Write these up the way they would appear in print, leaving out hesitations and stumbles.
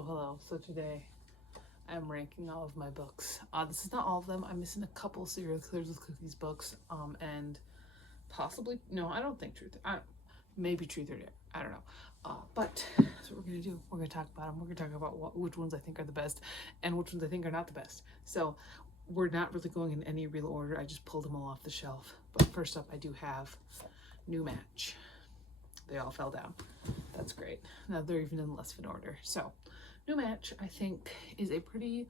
Hello. So today I'm ranking all of my books. This is not all of them. I'm missing a couple Serial Killers with Cookies books. And possibly, no, I don't think maybe Truth or Dare. I don't know. But that's what we're going to do. We're going to talk about them. We're going to talk about which ones I think are the best and which ones I think are not the best. So we're not really going in any real order. I just pulled them all off the shelf. But first up, I do have New Match. They all fell down. That's great. Now they're even in less of an order. So New Match, I think, is a pretty,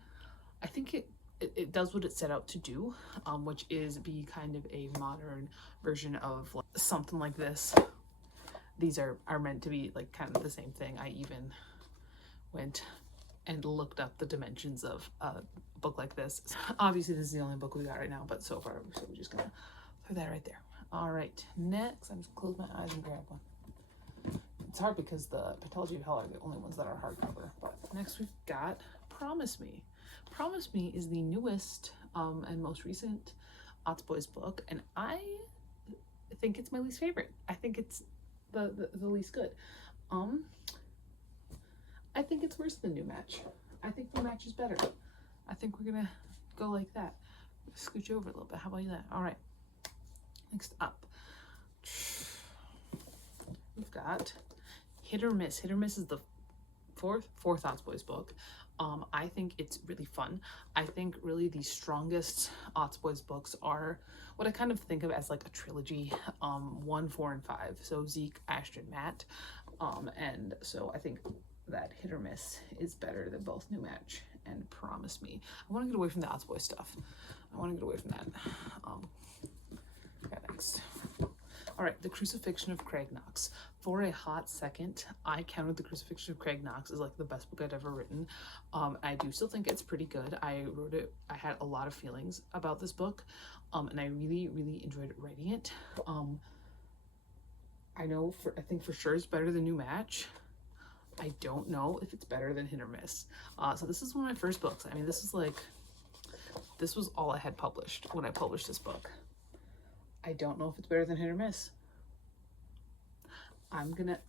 I think it does what it set out to do, which is be kind of a modern version of like, something like this. These are meant to be like kind of the same thing. I even went and looked up the dimensions of a book like this. Obviously this is the only book we got right now, but so far, so we're just gonna throw that right there. All right, next, I'm just close my eyes and grab one. It's hard because the Pentology of Hell are the only ones that are hardcover. But next we've got Promise Me. Promise Me is the newest and most recent Otz Boys book, and I think it's my least favorite. I think it's the least good. I think it's worse than New Match. I think New Match is better. I think we're gonna go like that. Scooch over a little bit. How about that? All right. Next up, we've got Hit or Miss. Hit or Miss is the fourth Otz Boys book. I think it's really fun. I think really the strongest Otz Boys books are what I kind of think of as like a trilogy, 1, 4, and 5. So Zeke, Ashton, Matt. And so I think that Hit or Miss is better than both New Match and Promise Me. I want to get away from the Otz Boys stuff. I want to get away from that. Next. All right, The Crucifixion of Craig Knox. For a hot second, I counted The Crucifixion of Craig Knox as like the best book I'd ever written. I do still think it's pretty good. I wrote it, I had a lot of feelings about this book, and I really, really enjoyed writing it. I think for sure it's better than New Match. I don't know if it's better than Hit or Miss. So this is one of my first books. I mean, this was all I had published when I published this book. I don't know if it's better than Hit or Miss. I'm gonna,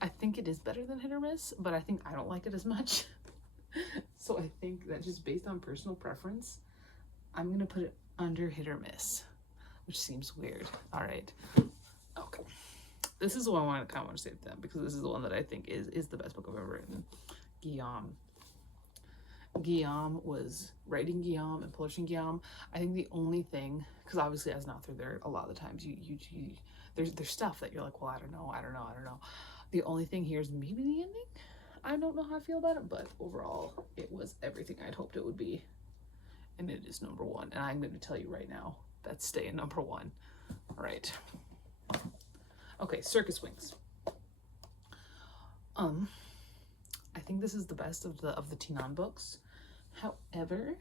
I think it is better than Hit or Miss, but I think I don't like it as much. So I think that just based on personal preference, I'm gonna put it under Hit or Miss, which seems weird. All right, okay. This is the one I kind of want to save them because this is the one that I think is the best book I've ever written. Guillaume was writing Guillaume and publishing Guillaume. I think the only thing, because obviously as an author, there a lot of the times there's stuff that you're like, well, I don't know. The only thing here is maybe the ending. I don't know how I feel about it, but overall, it was everything I'd hoped it would be, and it is number 1. And I'm going to tell you right now, that's staying number 1. All right. Okay, Circus Wings. I think this is the best of the Tinan books. However,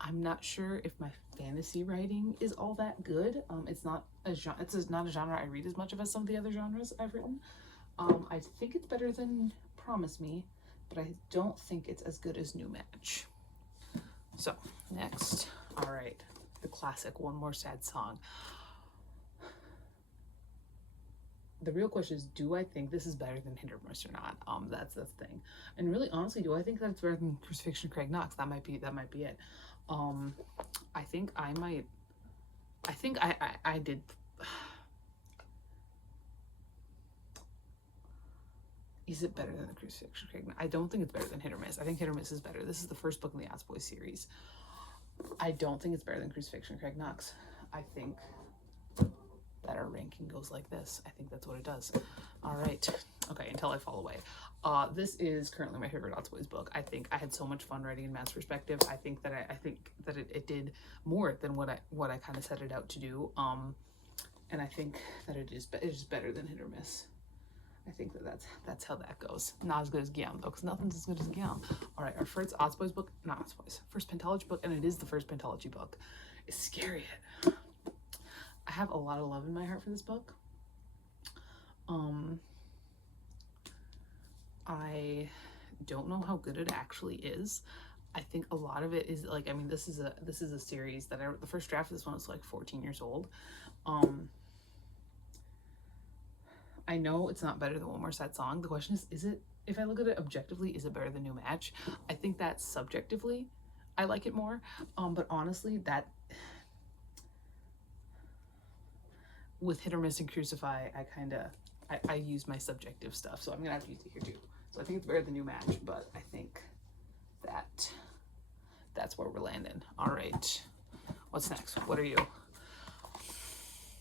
I'm not sure if my fantasy writing is all that good. It's not a genre I read as much of as some of the other genres I've written. I think it's better than Promise Me, but I don't think it's as good as New Match. So next, all right, the classic One More Sad Song. The real question is, do I think this is better than Hit or Miss or not? That's the thing. And really, honestly, do I think that's better than Crucifixion of Craig Knox? That might be it. I think I did. Is it better than the Crucifixion of Craig Knox? I don't think it's better than Hit or Miss. I think Hit or Miss is better. This is the first book in the Otz Boys series. I don't think it's better than Crucifixion of Craig Knox. I think that our ranking goes like this. I think that's what it does. All right. Okay, Until I Fall Away. This is currently my favorite Otz Boys book. I think I had so much fun writing in Matt's perspective. I think that it did more than what I kind of set it out to do. And I think that it is better than Hit or Miss. I think that's how that goes. Not as good as Guillaume though, because nothing's as good as Guillaume. All right, our first Otz Boys book, not Otz Boys, first Pentology book, and it is the first Pentology book, is Scariot. I have a lot of love in my heart for this book. I don't know how good it actually is. I think a lot of it is like, I mean, this is a series that the first draft of this one was like 14 years old. I know it's not better than One More Sad Song. The question is it, if I look at it objectively, is it better than New Match? I think that subjectively, I like it more. But honestly, that with Hit or Miss and Crucify, I use my subjective stuff, so I'm gonna have to use it here too. So I think it's better than New Match, but I think that's where we're landing. All right, what's next? What are you?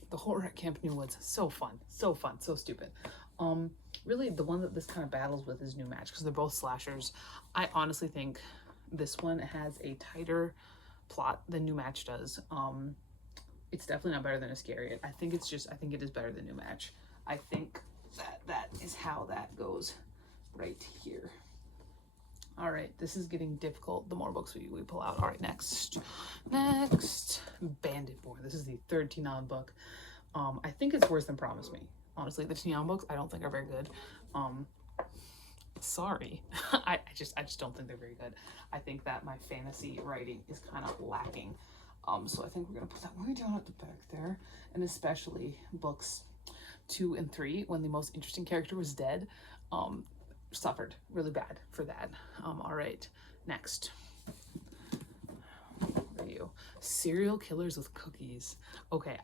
The Horror at Camp New Woods. So fun, so stupid. Really the one that this kind of battles with is New Match because they're both slashers. I honestly think this one has a tighter plot than New Match does. It's definitely not better than Iscariot. I think it is better than New Match. I think that is how that goes right here. All right, this is getting difficult the more books we pull out. All right, next, Bandit Born. This is the third Tinan book. I think it's worse than Promise Me. Honestly, the Tinan books I don't think are very good. Sorry, I just don't think they're very good. I think that my fantasy writing is kind of lacking. So I think we're gonna put that way down at the back there, and especially books 2 and 3 when the most interesting character was dead. Suffered really bad for that. All right, next. Where are you? Serial Killers with Cookies. Okay,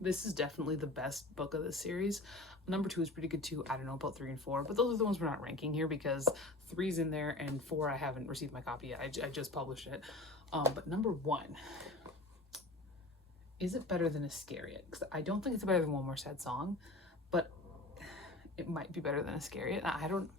this is definitely the best book of this series. Number 2 is pretty good too. I don't know about 3 and 4, but those are the ones we're not ranking here because 3's in there and 4 I haven't received my copy yet. I just published it. But number 1, is it better than Iscariot? Because I don't think it's better than One More Sad Song, but it might be better than Iscariot. I don't,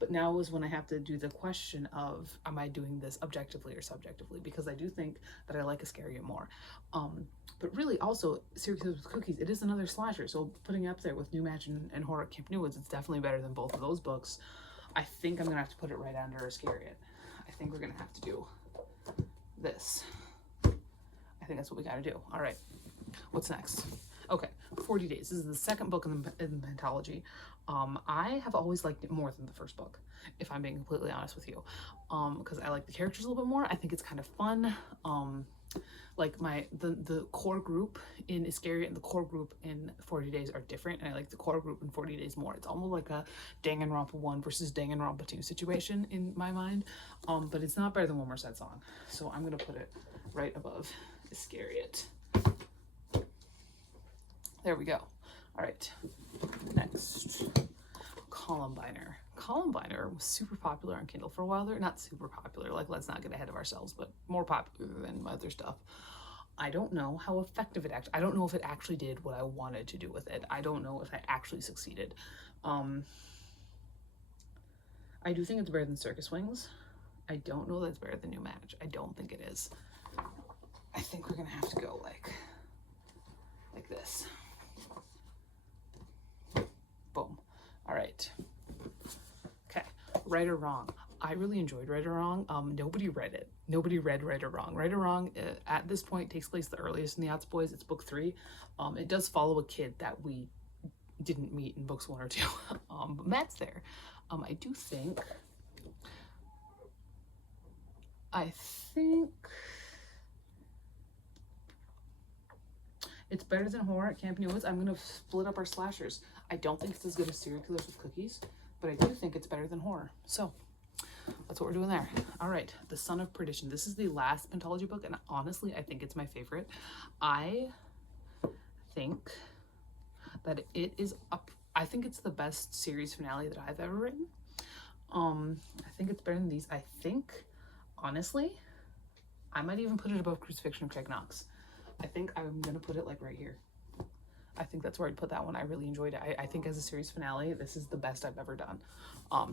but now is when I have to do the question of, am I doing this objectively or subjectively? Because I do think that I like Iscariot more. But really also, Serial Killers with Cookies, it is another slasher. So putting it up there with New Match and Horror at Camp New Woods, it's definitely better than both of those books. I think I'm gonna have to put it right under Iscariot. I think we're gonna have to do this. I think that's what we gotta do. All right, what's next? Okay, 40 Days. This is the second book in the anthology. I have always liked it more than the first book, if I'm being completely honest with you, because I like the characters a little bit more. I think it's kind of fun. Like the core group in Iscariot and the core group in 40 Days are different, and I like the core group in 40 Days more. It's almost like a Danganronpa 1 versus Danganronpa 2 situation in my mind, but it's not better than One More Sad Song, so I'm gonna put it right above Iscariot. There we go. All right, next, Columbiner. Columbiner was super popular on Kindle for a while there. Not super popular, like let's not get ahead of ourselves, but more popular than other stuff. I don't know how effective it actually, I don't know if it actually did what I wanted to do with it. I don't know if I actually succeeded. I do think it's better than Circus Wings. I don't know that it's better than New Match. I don't think it is. I think we're gonna have to go like this. Boom. All right. Okay. Right or Wrong. I really enjoyed Right or Wrong. Nobody read it. Nobody read Right or Wrong. Right or Wrong at this point takes place the earliest in the Yachts Boys. It's book 3. It does follow a kid that we didn't meet in books 1 or 2. But Matt's there. I think it's better than Horror at Camp New Woods. I'm gonna split up our slashers. I don't think it's as good as Serial Killers with Cookies, but I do think it's better than Horror. So that's what we're doing there. All right, The Son of Perdition. This is the last Pentology book, and honestly, I think it's my favorite. I think that it is up. I think it's the best series finale that I've ever written. I think it's better than these. I think, honestly, I might even put it above Crucifixion of Craig Knox. I think I'm gonna put it like right here. I think that's where I'd put that one. I really enjoyed it. I think as a series finale, this is the best I've ever done. All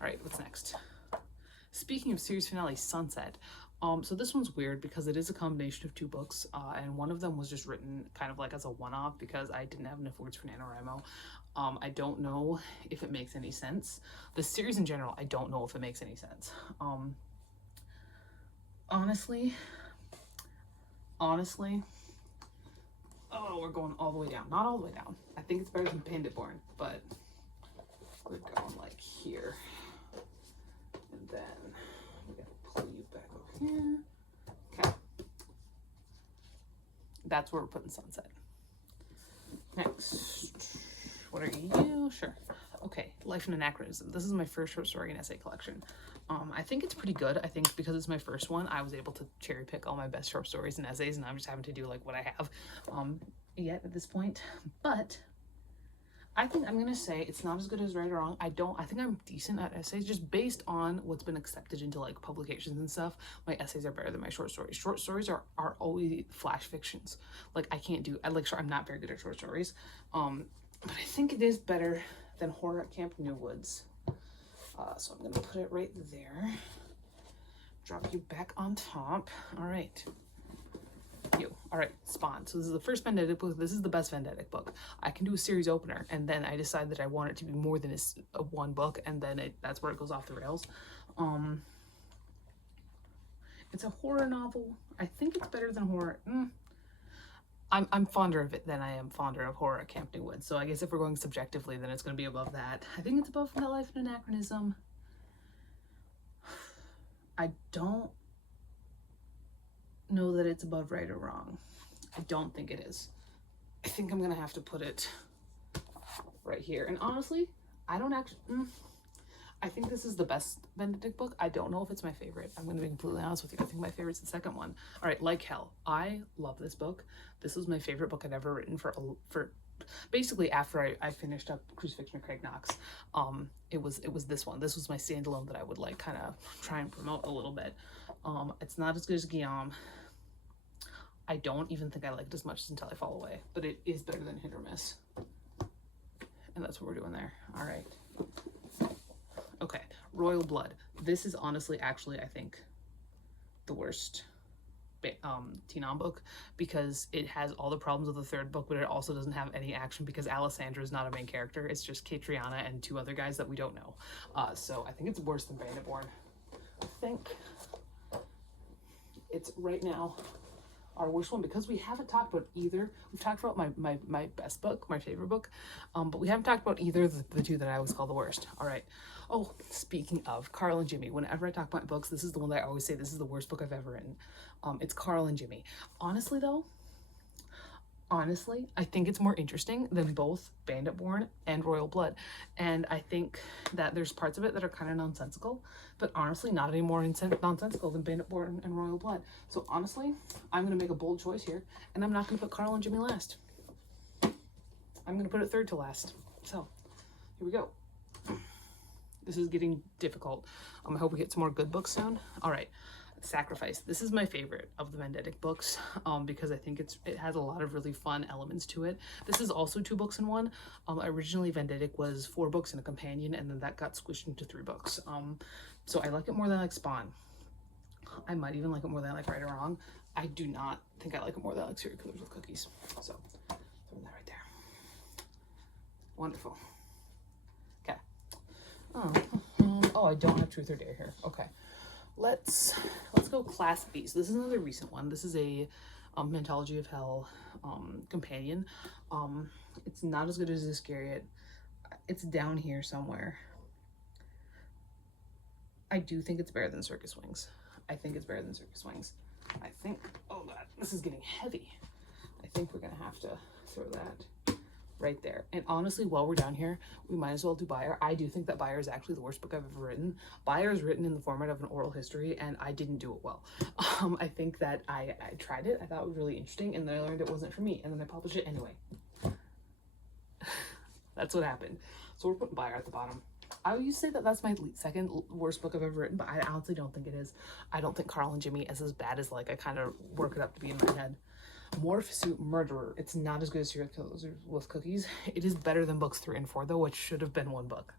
right, what's next? Speaking of series finale, Sunset. So this one's weird because it is a combination of 2 books, and one of them was just written kind of like as a one-off because I didn't have enough words for NaNoWriMo. I don't know if it makes any sense. The series in general, I don't know if it makes any sense. Honestly, oh, we're going all the way down. Not all the way down. I think it's better than Bandit Born, but we're going like here. And then we gotta pull you back over here. Okay. That's where we're putting Sunset. Okay. next. What are you? Sure. Okay, Life and Anachronism. This is my first short story and essay collection. I think it's pretty good. I think because it's my first one, I was able to cherry pick all my best short stories and essays, and I'm just having to do like what I have yet at this point. But I think I'm gonna say it's not as good as Right or Wrong. I think I'm decent at essays just based on what's been accepted into like publications and stuff. My essays are better than my short stories. Short stories are always flash fictions. Like I'm not very good at short stories. But I think it is better than Horror at Camp New Woods. So I'm gonna put it right there. Drop you back on top. All right. All right, Spawn. So this is the first Vendetic book. This is the best Vendetic book. I can do a series opener, and then I decide that I want it to be more than a one book, and then that's where it goes off the rails. It's a horror novel. I think it's better than horror. I'm fonder of it than I am fonder of Horror at Camp New Woods. So I guess if we're going subjectively, then it's going to be above that. I think it's above That Life and Anachronism. I don't know that it's above Right or Wrong. I don't think it is. I think I'm going to have to put it right here. And honestly, I don't actually... I think this is the best Vendetic book. I don't know if it's my favorite. I'm going to be completely honest with you. I think my favorite's the second one. All right, Like Hell. I love this book. This was my favorite book I'd ever written for basically after I finished up Crucifixion of Craig Knox. It was this one. This was my standalone that I would like kind of try and promote a little bit. It's not as good as Guillaume. I don't even think I liked it as much as Until I Fall Away, but it is better than Hit or Miss. And that's what we're doing there. All right. Okay, Royal Blood. This is honestly, actually, I think, the worst Teen On book because it has all the problems of the third book, but it also doesn't have any action because Alessandra is not a main character. It's just Catriona and two other guys that we don't know. So I think it's worse than Bandit Born. I think it's right now our worst one because we haven't talked about either. We've talked about my best book, my favorite book, but we haven't talked about either of the two that I always call the worst. All right. Oh, speaking of Carl and Jimmy, whenever I talk about books, this is the one that I always say this is the worst book I've ever written. It's Carl and Jimmy. Honestly, I think it's more interesting than both Bandit Born and Royal Blood. And I think that there's parts of it that are kind of nonsensical, but honestly, not any more nonsensical than Bandit Born and Royal Blood. So honestly, I'm going to make a bold choice here, and I'm not going to put Carl and Jimmy last. I'm going to put it third to last. So, here we go. This is getting difficult. I hope we get some more good books soon. All right. Sacrifice. This is my favorite of the Vendetic books because I think it has a lot of really fun elements to it. This is also 2 books in one. Originally Vendetic was 4 books and a companion, and then that got squished into 3 books. So I like it more than I like Spawn. I might even like it more than I like Right or Wrong. I do not think I like it more than I like Serial Killers with Cookies. So throw that right there. Wonderful. Okay. Oh, I don't have Truth or Dare here. Okay. Let's go Class B. So this is another recent one. This is a Mythology of Hell companion. It's not as good as Iscariot. It's down here somewhere. I do think it's better than Circus Wings. I think it's better than Circus Wings. Oh god, this is getting heavy. I think we're gonna have to throw that right there. And honestly, while we're down here, we might as well do Buyer. I do think that Buyer is actually the worst book I've ever written. Buyer is written in the format of an oral history, and I didn't do it well. I think that I tried it. I thought it was really interesting, and then I learned it wasn't for me, and then I published it anyway. That's what happened. So we're putting Buyer at the bottom. I would say that that's my second worst book I've ever written, but I honestly don't think it is. I don't think Carl and Jimmy is as bad as like I kind of work it up to be in my head. Morph Suit Murderer. It's not as good as Serial Killers with Cookies. It is better than books 3 and 4 though, which should have been 1 book.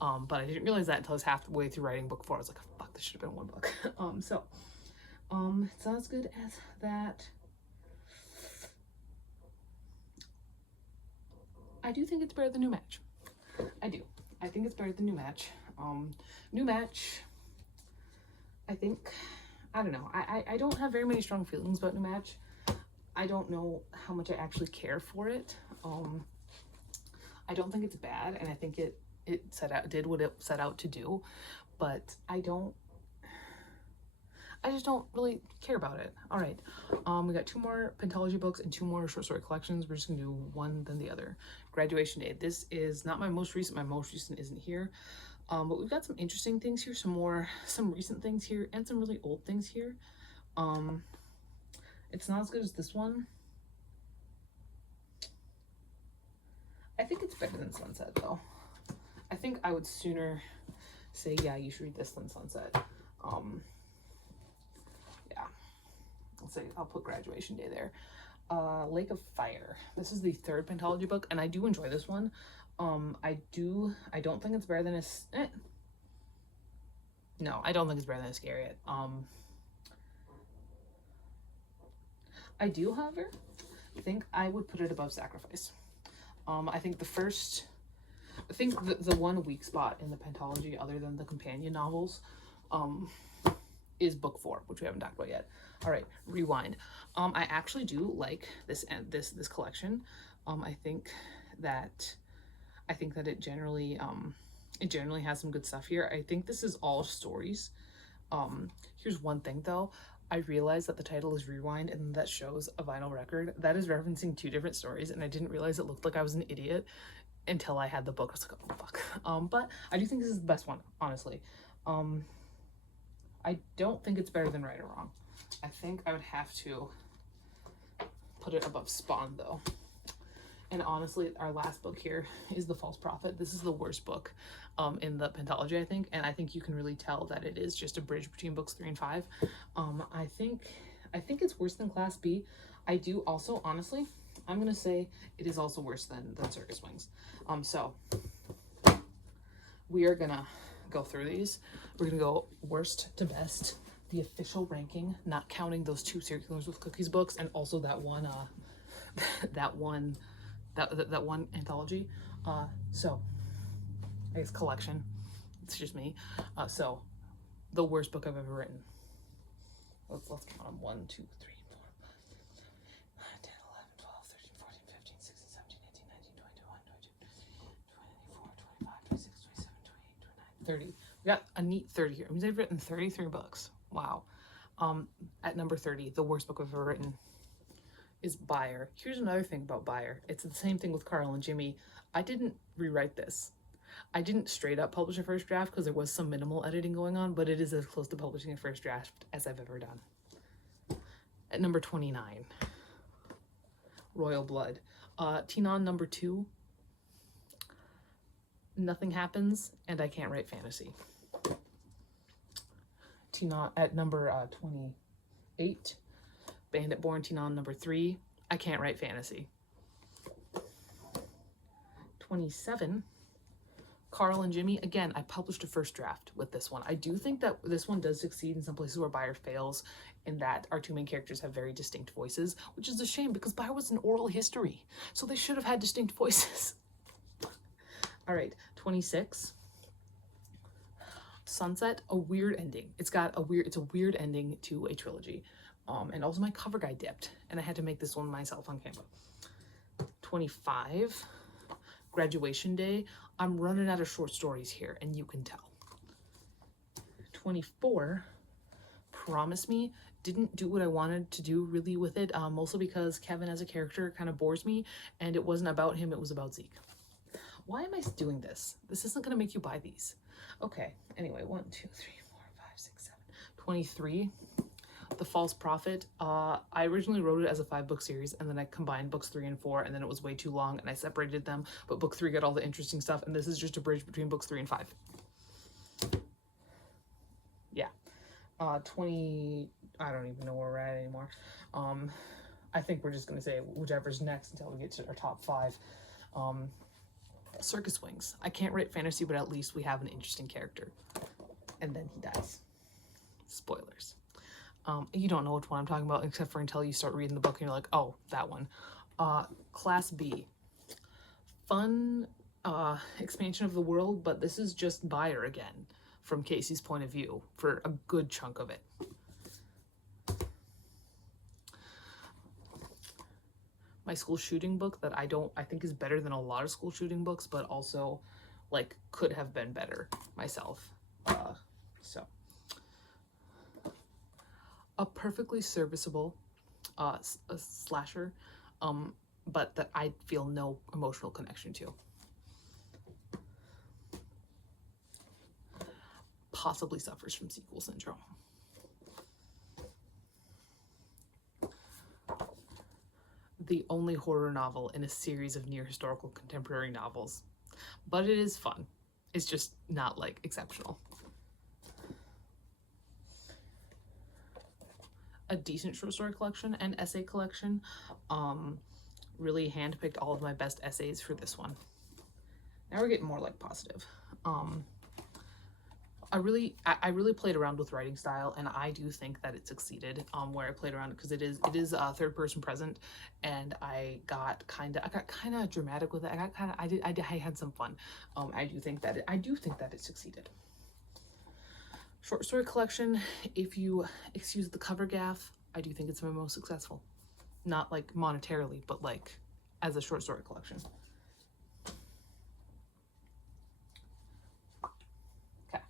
But I didn't realize that until I was halfway through writing book 4. I was like, fuck, this should have been 1 book. It's not as good as that. I do think it's better than New Match. I do. I think it's better than New Match. New Match, I think, I don't know. I don't have very many strong feelings about New Match. I don't know how much I actually care for it. I don't think it's bad, and I think it did what it set out to do, but I I just don't really care about it. All right, we got 2 more Pentology books and 2 more short story collections. We're just gonna do one then the other. Graduation Day. This is not my most recent. My most recent isn't here. But we've got some interesting things here, some recent things here, and some really old things here. It's not as good as this one. I think it's better than Sunset though. I think I would sooner say, yeah, you should read this than Sunset. Yeah, I'll put Graduation Day there. Lake of Fire. This is the 3rd Pentology book, and I do enjoy this one. I don't think it's better than no, I don't think it's better than Iscariot. I do, however, think I would put it above Sacrifice. I think the one weak spot in the Pentology, other than the companion novels, is book 4, which we haven't talked about yet. All right, Rewind. I actually do like this collection. I think that it generally has some good stuff here. I think this is all stories. Here's one thing though. I realized that the title is Rewind and that shows a vinyl record. That is referencing 2 different stories, and I didn't realize it looked like I was an idiot until I had the book. I was like, oh fuck. But I do think this is the best one, honestly. I don't think it's better than Right or Wrong. I think I would have to put it above Spawn though. And honestly, our last book here is The False Prophet. This is the worst book in the Pentology, I think. And I think you can really tell that it is just a bridge between books 3 and 5. I think it's worse than Class B. I do also, honestly, I'm going to say it is also worse than Circus Wings. So we are going to go through these. We're going to go worst to best, the official ranking, not counting those 2 Circulars with Cookies books and also that one that one anthology. So I guess collection. It's just me. So the worst book I've ever written. Let's count them. 1, 2, 3, 4, 5, 10, 11, 12, 13, 14, 15, 16, 17, 18, 19, 20, 21, 22, 24, 25, 26, 27, 28, 29, 30. We got a neat 30 here. It means I've written 33 books. Wow. At number 30, the worst book I've ever written is Buyer. Here's another thing about Buyer. It's the same thing with Carl and Jimmy. I didn't rewrite this. I didn't straight up publish a first draft because there was some minimal editing going on, but it is as close to publishing a first draft as I've ever done. At number 29, Royal Blood. Tinon, number 2, Nothing Happens, and I Can't Write Fantasy. Tinon at number 28, Bandit Born Tinon, number 3, I Can't Write Fantasy. 27, Carl and Jimmy. Again, I published a first draft with this one. I do think that this one does succeed in some places where Buyer fails, in that our 2 main characters have very distinct voices, which is a shame because Buyer was an oral history, so they should have had distinct voices. All right, 26, Sunset, a weird ending. It's a weird ending to a trilogy. And also my cover guy dipped, and I had to make this one myself on Canva. 25, Graduation Day. I'm running out of short stories here, and you can tell. 24, Promise Me. Didn't do what I wanted to do really with it, mostly because Kevin as a character kind of bores me, and it wasn't about him, it was about Zeke. Why am I doing this? This isn't going to make you buy these. Okay, anyway, 1, 2, 3, 4, 5, 6, 7. 23, The False Prophet. I originally wrote it as a 5-book series, and then I combined books 3 and 4, and then it was way too long, and I separated them, but book 3 got all the interesting stuff, and this is just a bridge between books 3 and 5. Yeah. 20, I don't even know where we're at anymore. I think we're just going to say whichever's next until we get to our top 5. Circus Wings. I Can't Write Fantasy, but at least we have an interesting character. And then he dies. Spoilers. You don't know which one I'm talking about, except for until you start reading the book and you're like, oh, that one. Class B. Fun expansion of the world, but this is just Buyer again, from Casey's point of view, for a good chunk of it. My school shooting book that I think is better than a lot of school shooting books, but also like could have been better myself. So a perfectly serviceable a slasher, but that I feel no emotional connection to. Possibly suffers from sequel syndrome. The only horror novel in a series of near historical contemporary novels, but it is fun. It's just not like exceptional. A decent short story collection and essay collection. Really handpicked all of my best essays for this one. Now we're getting more like positive. I really played around with writing style, and I do think that it succeeded. Where I played around, because it is third person present, and I got kind of dramatic with it. I had some fun. I do think that it succeeded. Short story collection, if you excuse the cover gaff, I do think it's my most successful. Not like monetarily, but like as a short story collection. Okay.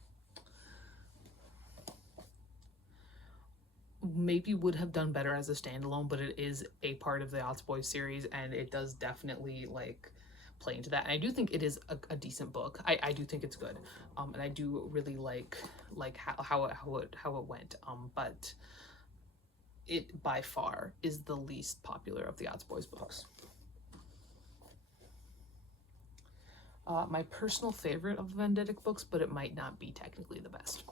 Maybe would have done better as a standalone, but it is a part of the Odds Boys series, and it does definitely like play into that. And I do think it is a decent book. I do think it's good, and I do really like how it went. But it by far is the least popular of the Odds Boys books. My personal favorite of the Venditic books, but it might not be technically the best.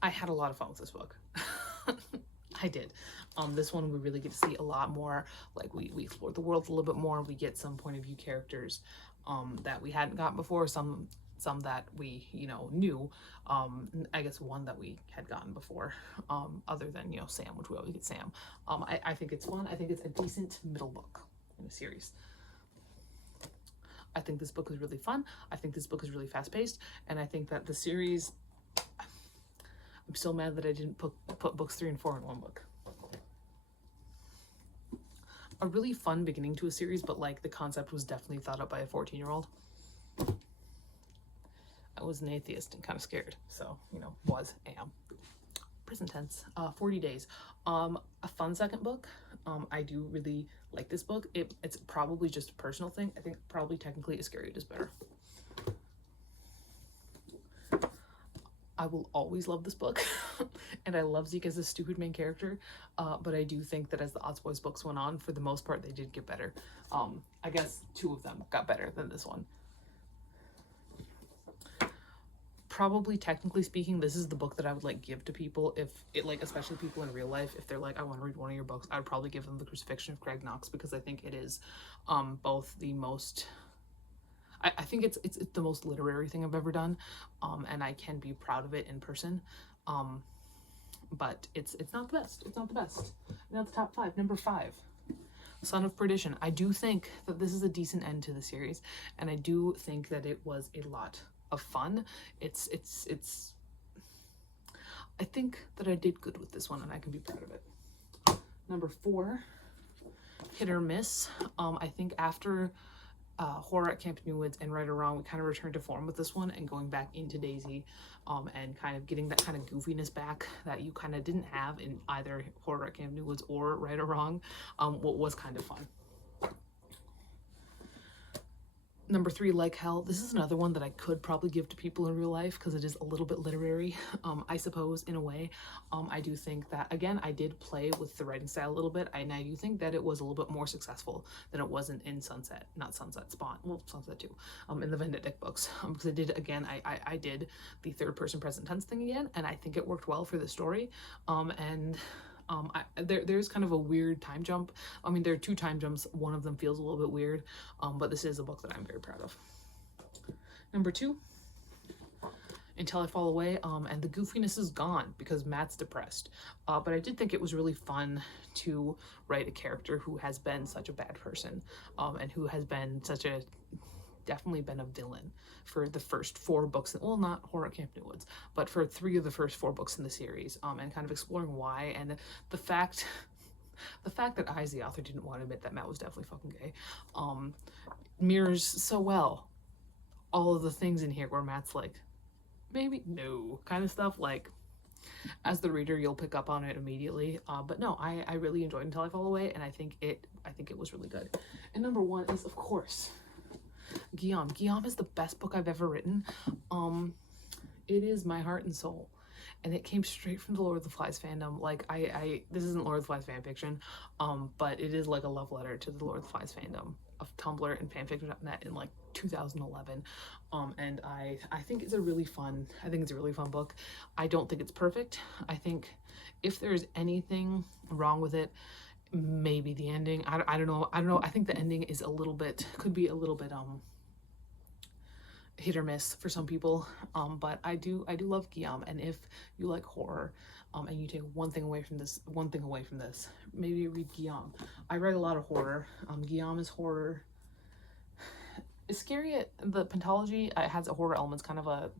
I had a lot of fun with this book. I did. This one we really get to see a lot more. Like we explore the world a little bit more. We get some point of view characters that we hadn't gotten before. Some that we knew. I guess one that we had gotten before, other than Sam, which we always get Sam. I think it's fun. I think it's a decent middle book in a series. I think this book is really fun. I think this book is really fast paced, and I think that the series. I'm so mad that I didn't put books 3 and 4 in one book. A really fun beginning to a series, but like the concept was definitely thought up by a 14-year-old. I was an atheist and kind of scared, so am. Present tense. 40 Days. A fun second book. I do really like this book. It's probably just a personal thing. I think probably technically Iscariot is better. I will always love this book, and I love Zeke as a stupid main character, but I do think that as the Odds Boys books went on, for the most part, they did get better. I guess 2 of them got better than this one. Probably, technically speaking, this is the book that I would like give to people, if it especially people in real life, if they're like, I want to read one of your books, I would probably give them The Crucifixion of Craig Knox, because I think it is both the most... I think it's the most literary thing I've ever done, and I can be proud of it in person, but it's not the best. It's not the best. Now it's top 5. Number 5, Son of Perdition. I do think that this is a decent end to the series, and I do think that it was a lot of fun. It's I think that I did good with this one, and I can be proud of it. Number 4, Hit or Miss. I think after Horror at Camp New Woods and Right or Wrong, we kind of returned to form with this one, and going back into Daisy, and kind of getting that kind of goofiness back that you kind of didn't have in either Horror at Camp New Woods or Right or Wrong, what was kind of fun. Number 3, Like Hell. This is another one that I could probably give to people in real life, because it is a little bit literary, I suppose, in a way. I do think that, again, I did play with the writing style a little bit, and I do think that it was a little bit more successful than it wasn't in Sunset, Spawn, well, Sunset too, in the Venditic books, because I did, again, I did the third person present tense thing again, and I think it worked well for the story, and there's kind of a weird time jump. I mean, there are 2 time jumps. One of them feels a little bit weird, but this is a book that I'm very proud of. Number 2, Until I Fall Away, and the goofiness is gone because Matt's depressed. But I did think it was really fun to write a character who has been such a bad person, and who has been definitely been a villain for the first 4 books, well, not Horror at Camp New Woods, but for 3 of the first 4 books in the series, and kind of exploring why, and the fact that I, as the author, didn't want to admit that Matt was definitely fucking gay, mirrors so well all of the things in here where Matt's like, maybe, no, kind of stuff. Like, as the reader, you'll pick up on it immediately. But no, I really enjoyed Until I Fall Away, and I think it was really good. And number one is, of course, Guillaume. Guillaume is the best book I've ever written. It is my heart and soul, and it came straight from the Lord of the Flies fandom. Like, this isn't Lord of the Flies fan fiction, but it is like a love letter to the Lord of the Flies fandom of Tumblr and fanfiction.net in like 2011. And I think it's a really fun book. I don't think it's perfect. I think if there's anything wrong with it, maybe the ending. I don't know. I think the ending is could be a little bit hit or miss for some people, but I do love Guillaume. And if you like horror, and you take one thing away from this, maybe read Guillaume. I read a lot of horror. Guillaume is horror. It's scary. The pentology, it has a horror elements, kind of a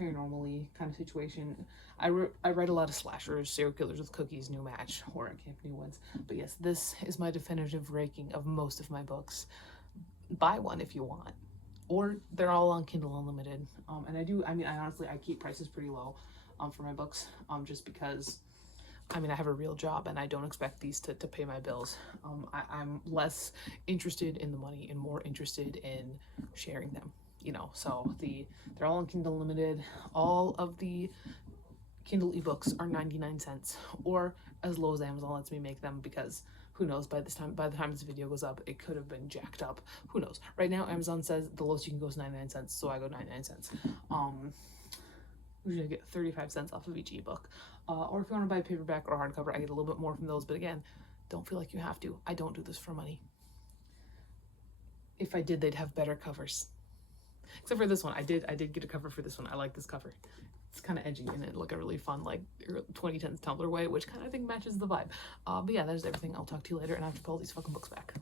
paranormally kind of situation. I read a lot of slashers, serial killers with cookies, New Match, Horror Camp New Ones. But yes, this is my definitive ranking of most of my books. Buy one if you want, or they're all on Kindle Unlimited. And I honestly keep prices pretty low for my books, just because I have a real job and I don't expect these to pay my bills. I'm less interested in the money and more interested in sharing them, so they're all on Kindle Unlimited. All of the Kindle ebooks are 99 cents, or as low as Amazon lets me make them, because who knows, by the time this video goes up, it could have been jacked up. Who knows? Right now, Amazon says the lowest you can go is 99 cents, so I go 99 cents. Usually I get 35 cents off of each ebook. Or if you want to buy paperback or hardcover, I get a little bit more from those. But again, don't feel like you have to. I don't do this for money. If I did, they'd have better covers. Except for this one. I did get a cover for this one. I like this cover. It's kind of edgy in it, like a really fun, like 2010s Tumblr way, which kind of I think matches the vibe. But yeah, that is everything. I'll talk to you later, and I have to pull these fucking books back.